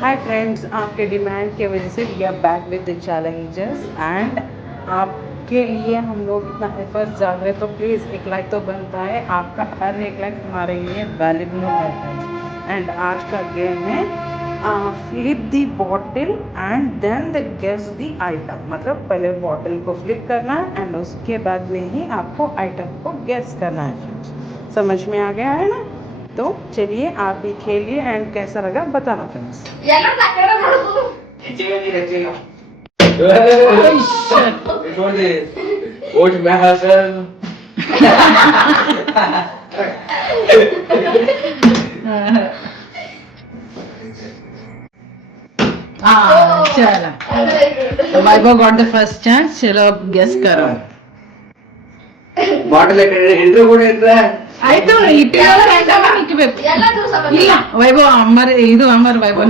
Hi friends, आपके demand की वजह से we are back with the challenges and आपके लिए हम लोग इतना एफर्ट डाल रहे तो प्लीज़ एक लाइक तो बनता है। आपका हर एक लाइक हमारे लिए वैल्यूबल होता है। एंड आज का गेम है flip the bottle and then the guess the item. मतलब पहले बॉटल को फ्लिप करना है एंड उसके बाद में ही आपको आइटम को गेस करना है। समझ में आ गया है ना? तो चलिए आप भी खेलिए एंड कैसा लगा बताना फ्रेंड्स। चलो वैभव गॉट द फर्स्ट चांस। चलो अब गेस करो। ಬಾಟಲ್ ಎಂಟ್ರಿ ಕೂಡ ಇಟ್ರೆ ಆಯ್ತು ಇಟ್ಬೇಕು. ಇಲ್ಲ ವೈಭವ್ ಅಮ್ಮರ್ ಇದು ಅಮ್ಮರ್ ವೈಭವ್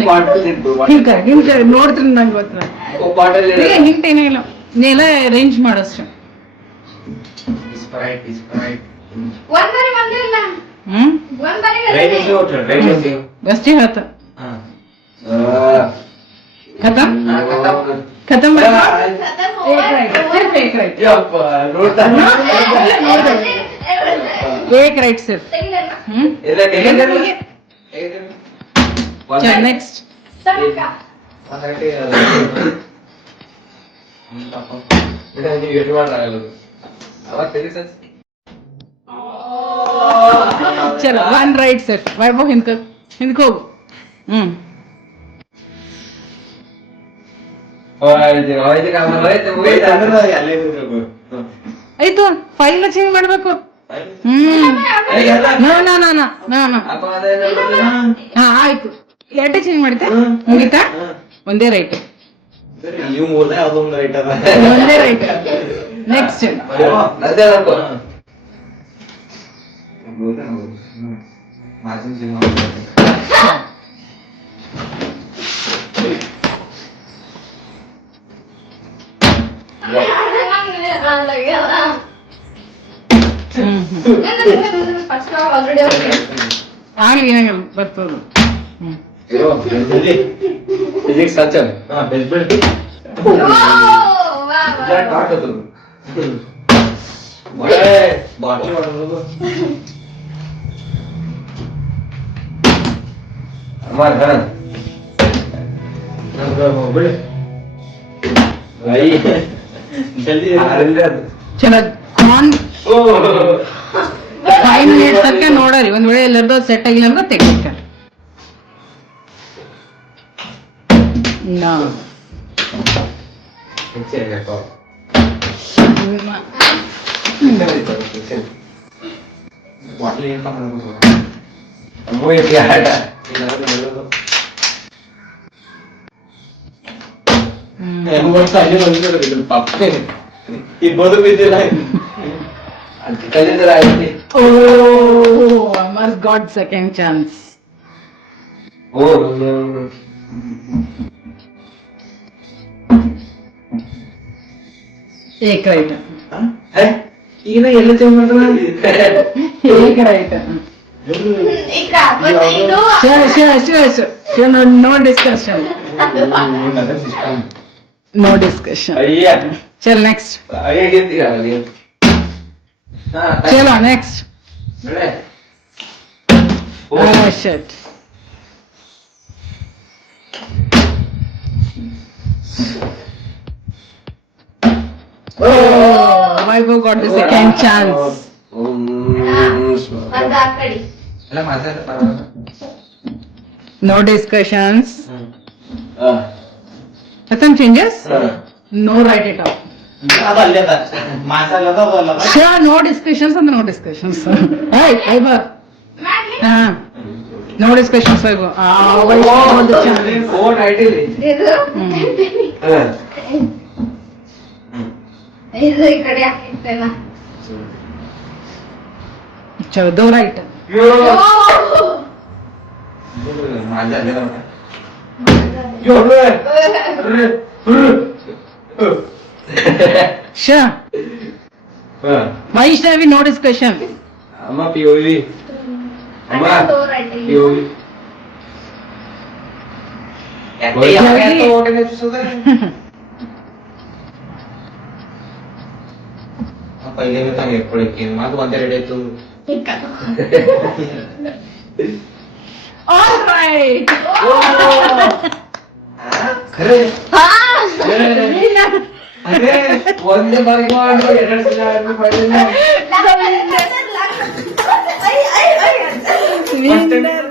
ಹಿಂಗ ನೋಡ್ತೀನಿ ನಂಗೆ ಗೊತ್ತಿಲ್ಲ. ಬಾಟಲ್ ಹಿಂಟ್ ಏನಿಲ್ಲ, ನೀನೆಲ್ಲ ಅರೇಂಜ್ ಮಾಡಷ್ಟು. ಬಸ್ತಿ ಹೇಳ್ತ खत्म खत्म एक राइट सिर्फ। चल नेक्स्ट। चलो वन राइट सेट। वैभव हिंदको ಆಯ್ತು ಫೈಲ್ ಚೇಂಜ್ ಮಾಡ್ಬೇಕು. ಆಯ್ತು ಎರಡೇ ಚೇಂಜ್ ಮಾಡಿದ್ದೆ ಮುಗಿತಾ? ಒಂದೇ ರೈಟ್ ಒಂದೇ ರೈಟ್. ನೆಕ್ಸ್ಟ್ ಆಗ್ಲಿ ಏನಾಗ ಬರ್ತದ. ಫಿಸಿಕ್ಸ್ ಕಲ್ಚರ್ ಚಲೋ ಕಾನ್ 5 minutes ತನಕ ನೋಡರಿ. ಒಂದ್ ವೇಳೆ ಎಲ್ಲರದು ಸೆಟ್ ಆಗಿಲ್ಲ ಅಂದ್ರೆ ತೆಗಿಕ. ನಾ ಇಬ್ಬರು ಬಿದ್ದಿಲ್ಲ. Oh, Amar's got second chance. एक राइट ಈಗ ಎಲ್ಲ ಚೇಂಜ್ ಮಾಡ್ತಾರ. एक right. No discussion. No discussion. चल नेक्स्ट. चलो next. Shit. Vibhu got the second chance. No discussions. Some changes? No write it out. Sure, no discussions and no discussions. Hey, Vibhu. No discussions, Vibhu. Vibhu got the chance. ಇದು ಈ ಕಡೆ ಹಾಕಿರ್ತೇನ. चलो दो right. Sure. Why is there no discussion? ಅಮ್ಮ ಪಿಯೋವಿ ಅಮ್ಮ ಪಿಯೋವಿ पहिले मी सांग एप्पळಕ್ಕೆ ಮಾತು ಒಂದೇ ರೆಡಿ ಆಯ್ತು Alright! ಖರೆ ಅದೇ ಒಂದೇ ಬಾರಿಗೆ ಮಾಡಿ ಎರಡು ಸಲ ಆದ್ಮೇಲೆ ಫೈನಲ್ Winner!